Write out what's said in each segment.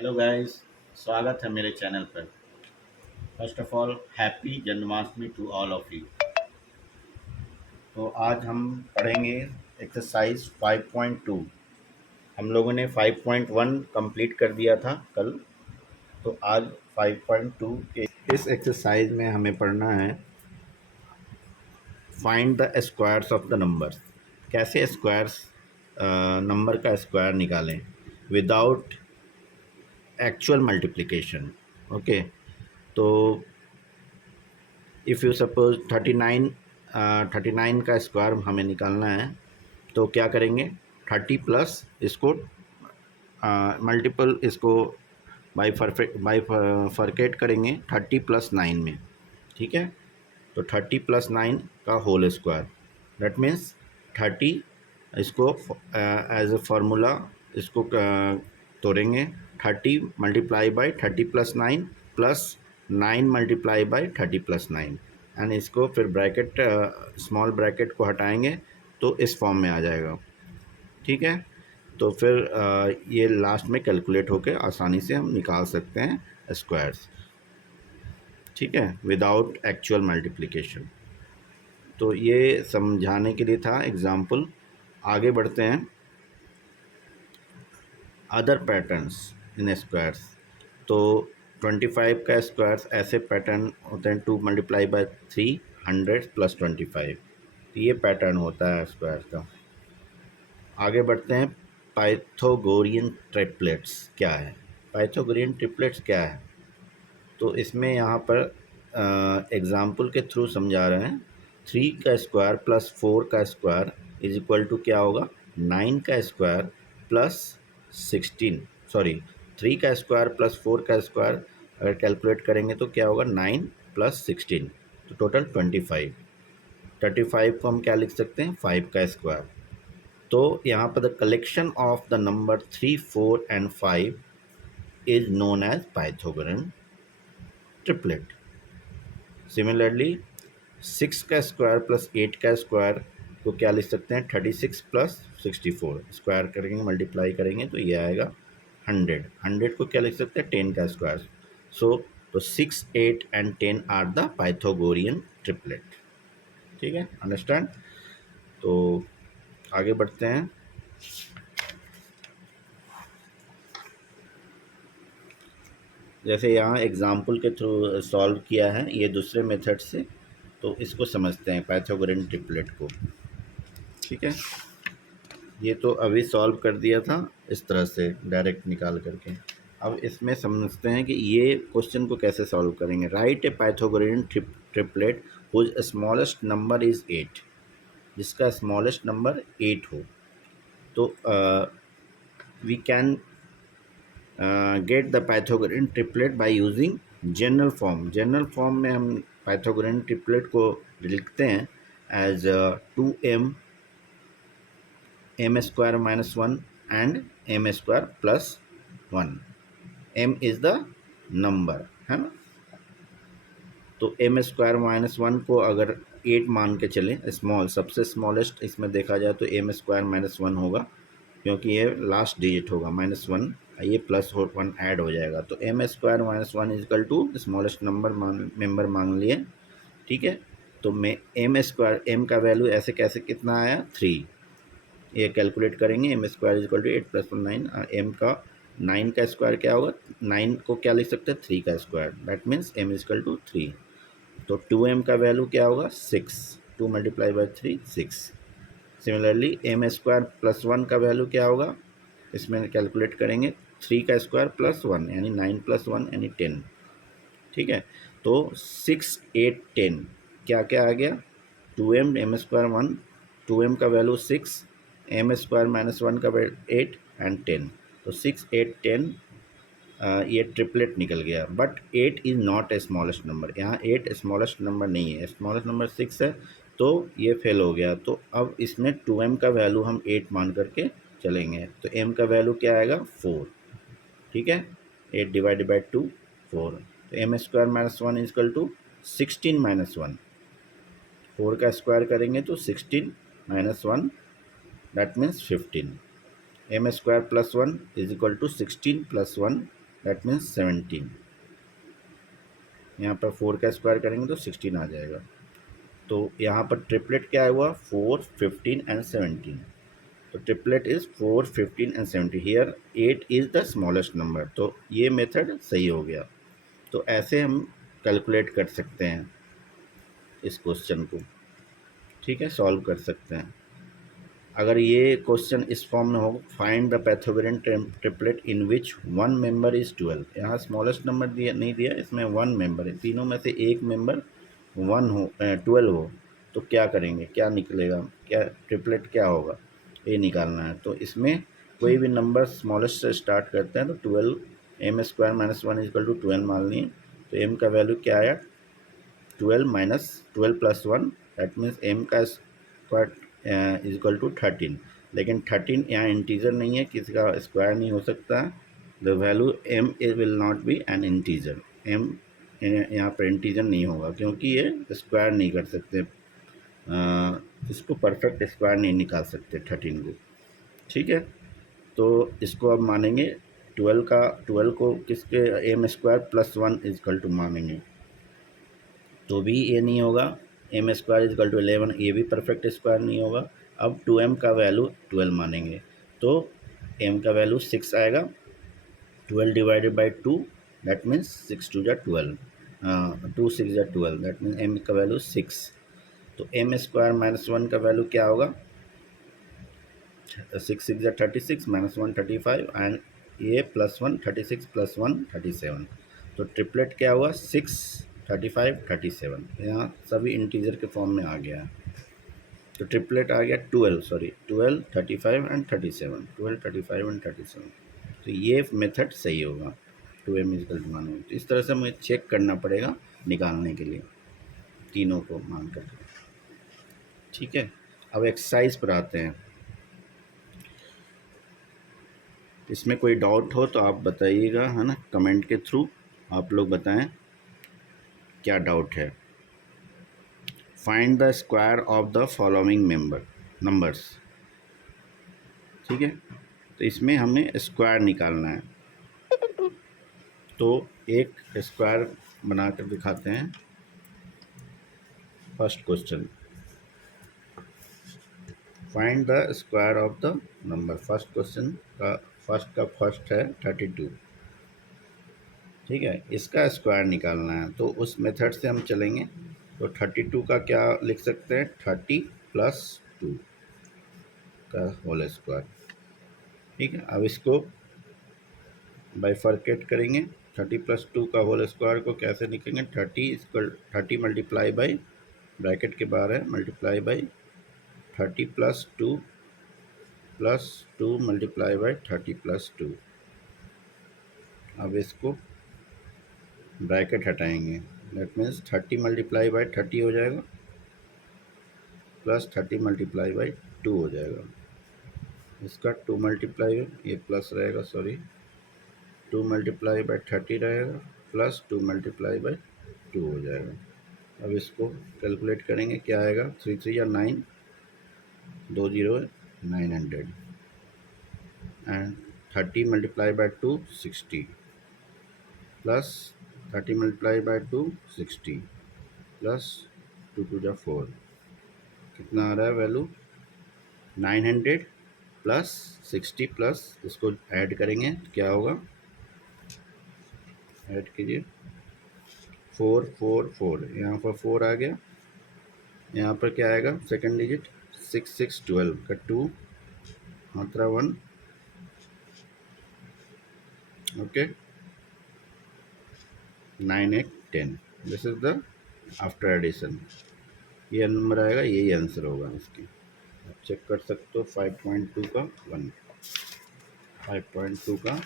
Hello guys, स्वागत है मेरे चैनल पर। First of all happy Janmashtami to all of you. तो आज हम पढ़ेंगे एक्सरसाइज 5.2। हम लोगों ने 5.1 कंप्लीट कर दिया था कल। तो आज 5.2 के इस एक्सरसाइज में हमें पढ़ना है find the squares of the numbers. कैसे स्क्वायर्स नंबर का स्क्वायर निकालें विदाउट एक्चुअल मल्टीप्लिकेशन। ओके, तो इफ़ यू सपोज 39 का स्क्वायर हमें निकालना है तो क्या करेंगे, 30 प्लस इसको मल्टीपल इसको बाई फरकेट करेंगे 30 प्लस 9 में। ठीक है, तो 30 प्लस 9 का होल स्क्वायर, दैट मीन्स 30 इसको एज ए फार्मूला इसको तोड़ेंगे 30 multiply by 30 plus 9 plus 9 multiply by 30 plus 9 and इसको फिर ब्रैकेट स्मॉल ब्रैकेट को हटाएंगे तो इस फॉर्म में आ जाएगा। ठीक है, तो फिर ये लास्ट में कैलकुलेट होकर आसानी से हम निकाल सकते हैं स्क्वायर्स। ठीक है, विदाउट एक्चुअल मल्टीप्लिकेशन। तो ये समझाने के लिए था एग्जाम्पल। आगे बढ़ते हैं, अदर पैटर्न्स इन स्क्वायर्स। तो 25 का स्क्वायर्स ऐसे पैटर्न होते हैं, 2 मल्टीप्लाई बाय 3 100 प्लस 25। तो ये पैटर्न होता है स्क्वायर का। आगे बढ़ते हैं, पाइथागोरियन ट्रिपलेट्स क्या है। पाइथागोरियन ट्रिपलेट्स क्या है, तो इसमें यहाँ पर एग्ज़ाम्पल के थ्रू समझा रहे हैं। 3 का स्क्वायर प्लस 4 का स्क्वायर इज इक्वल टू क्या होगा, 9 का स्क्वायर प्लस 16, सॉरी 3 का स्क्वायर प्लस 4 का स्क्वायर अगर कैलकुलेट करेंगे तो क्या होगा, 9 प्लस 16, तो टोटल 25। 35 को हम क्या लिख सकते हैं, 5 का स्क्वायर। तो यहाँ पर the collection of the number 3, 4 and 5 is known as Pythagorean triplet. Similarly 6 का स्क्वायर प्लस 8 का स्क्वायर को क्या लिख सकते हैं, 36 प्लस 64, स्क्वायर करेंगे मल्टीप्लाई करेंगे तो ये आएगा 100। 100 को क्या लिख सकते हैं, 10 का स्क्वायर। सो तो 6, 8 and 10 are the Pythagorean triplet. ठीक है, अंडरस्टैंड। तो आगे बढ़ते हैं। जैसे यहाँ एग्जाम्पल के थ्रू सॉल्व किया है ये दूसरे मेथड से, तो इसको समझते हैं पाइथागोरियन ट्रिपलेट को। ठीक है, ये तो अभी सॉल्व कर दिया था इस तरह से डायरेक्ट निकाल करके। अब इसमें समझते हैं कि ये क्वेश्चन को कैसे सॉल्व करेंगे। Write a Pythagorean triplet whose smallest number is 8, जिसका स्मॉलेस्ट नंबर 8 हो। तो we can get the Pythagorean triplet by using general form. General form में हम पाइथागोरियन ट्रिपलेट को लिखते हैं as 2m m square minus 1 and m square plus 1। m is the number, है ना। तो m स्क्वायर माइनस 1 को अगर 8 मान के चलें, स्मॉल सबसे स्मॉलेस्ट इसमें देखा जाए तो m स्क्वायर माइनस 1 होगा, क्योंकि ये लास्ट डिजिट होगा -1, ये प्लस 1 ऐड हो जाएगा। तो m square minus 1 is equal to smallest member मान लिए। ठीक है, तो मैं m स्क्वायर, m का वैल्यू ऐसे कैसे कितना आया, 3, ये कैलकुलेट करेंगे। M square is equal to 8 plus 1 9, M का 9 का स्क्वायर क्या होगा, 9 को क्या लिख सकते हैं, 3 का square, that means M is equal to 3। तो 2m का वैल्यू क्या होगा, 6, 2 multiply by 3 6। Similarly M square plus 1 का वैल्यू क्या होगा, इसमें कैलकुलेट करेंगे 3 का स्क्वायर प्लस 1 यानी 9 प्लस 1 यानी 10। ठीक है, तो 6 8 10 क्या क्या आ गया, 2m एम स्क्वायर 1, 2m का वैल्यू 6, एम स्क्वायर माइनस 1 का वैल्यू 8 एंड 10। तो 6 8 10 ये ट्रिपलेट निकल गया। But 8 is not a smallest number, यहाँ 8 स्मॉलेस्ट नंबर नहीं है, स्मॉलेस्ट नंबर 6 है, तो ये फेल हो गया। तो अब इसमें 2m का वैल्यू हम 8 मान करके चलेंगे, तो m का वैल्यू क्या आएगा, 4। ठीक है, 8 डिवाइडेड बाई 2 4। तो M square minus 1 is equal to 16 minus 1, 4 का स्क्वायर करेंगे तो 16 minus 1 that means 15। M square plus 1 is equal to 16 plus 1 that means 17। यहाँ पर 4 का स्क्वायर करेंगे तो 16 आ जाएगा। तो यहाँ पर ट्रिपलेट क्या हुआ, 4, 15 एंड 17। तो triplet is 4, 15 and 17। Here 8 is the smallest number. तो ये मेथड सही हो गया। तो ऐसे हम कैलकुलेट कर सकते हैं इस क्वेश्चन को, ठीक है, सॉल्व कर सकते हैं। अगर ये क्वेश्चन इस फॉर्म में हो, find the Pythagorean triplet in which one member is 12। यहाँ स्मॉलेस्ट नंबर दिया नहीं दिया, इसमें वन मेंबर है, तीनों में से एक मेंबर 12 हो, तो क्या करेंगे, क्या निकलेगा, क्या ट्रिपलेट क्या होगा, ये निकालना है। तो इसमें कोई भी नंबर स्मॉलेस्ट से स्टार्ट करते हैं तो 12, M square minus 1 is equal to 12 मान लिए। तो एम का वैल्यू क्या आया, 12 minus 12 plus 1, that means M का स्क्वायर इज इक्वल टू 13। लेकिन 13 यहाँ इंटीजर नहीं है, किसी का स्क्वायर नहीं हो सकता। The value M will not be an integer. M यहाँ पर इंटीजर नहीं होगा क्योंकि ये स्क्वायर नहीं कर सकते, इसको परफेक्ट स्क्वायर नहीं निकाल सकते 13 को, ठीक है। तो इसको अब मानेंगे 12 को किसके, M square plus 1 is equal to मानेंगे, तो भी ये नहीं होगा। एम स्क्वायर इजकल टू 11, ये भी परफेक्ट स्क्वायर नहीं होगा। अब 2m का वैल्यू 12 मानेंगे, तो m का वैल्यू 6 आएगा। 12 डिवाइडेड बाई 2, दैट मीन्स 6 2 जा 12, 2 6 जा 12, दैट मीन्स m का वैल्यू 6। तो एम स्क्वायर माइनस 1 का वैल्यू क्या होगा, 6 6 जा 36, माइनस 1 35, एंड ये प्लस 1 36 प्लस 1 37। तो ट्रिपलेट क्या हुआ, 6 35 37। यहाँ सभी इंटीजर के फॉर्म में आ गया है। तो ट्रिपलेट आ गया 12 35 एंड 37, 12 35 एंड 37। तो ये मेथड सही होगा 2m इजकल टू मान। तो इस तरह से हमें चेक करना पड़ेगा निकालने के लिए तीनों को मान कर, ठीक है। अब एक्सरसाइज पर आते हैं। इसमें कोई डाउट हो तो आप बताइएगा, है ना, कमेंट के थ्रू आप लोग बताएं क्या डाउट है। Find the square of the following numbers, ठीक है। तो इसमें हमें स्क्वायर निकालना है। तो एक स्क्वायर बनाकर दिखाते हैं। First question, find the square of the number. First question का फर्स्ट है 32, ठीक है। इसका स्क्वायर निकालना है, तो उस मेथड से हम चलेंगे। तो 32 का क्या लिख सकते हैं, 30 प्लस 2 का होल स्क्वायर, ठीक है। अब इसको बाइफरकेट करेंगे। 30 प्लस 2 का होल स्क्वायर को कैसे लिखेंगे, 30 मल्टीप्लाई बाई, ब्रैकेट के बाहर है, multiply by 30 plus 2 multiply by 30 plus 2। अब इसको ब्रैकेट हटाएंगे, दैट मीन्स 30 मल्टीप्लाई बाई 30 हो जाएगा, प्लस 30 मल्टीप्लाई बाई 2 हो जाएगा। इसका 2 मल्टीप्लाई, ये प्लस रहेगा, सॉरी, 2 मल्टीप्लाई बाई 30 रहेगा, प्लस 2 मल्टीप्लाई बाई 2 हो जाएगा। अब इसको कैलकुलेट करेंगे, क्या आएगा, 3 3 या 9, 2 0 900, and 30 multiply by 2 60, plus 30 multiply by 2 60, plus 2 2 जा 4, कितना आ रहा है वैल्यू, 900 प्लस 60, प्लस इसको ऐड करेंगे तो क्या होगा, ऐड कीजिए, 4 4 4, यहाँ पर 4 आ गया। यहाँ पर क्या आएगा, सेकंड डिजिट 6 6 12 का 2, मात्रा 1, okay, 9 8 10। This is the after addition, ये नंबर आएगा, यही आंसर होगा इसकी। आप चेक कर सकते हो 5.2 का 1, 5.2 का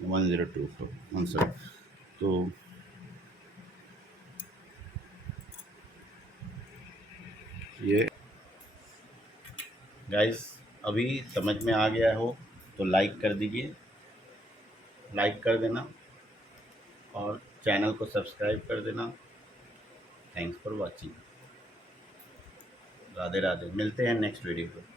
1024 आंसर। तो ये गाइस अभी समझ में आ गया हो तो लाइक कर दीजिए, लाइक कर देना और चैनल को सब्सक्राइब कर देना। Thanks for watching. Radhe Radhe, मिलते हैं नेक्स्ट वीडियो पर।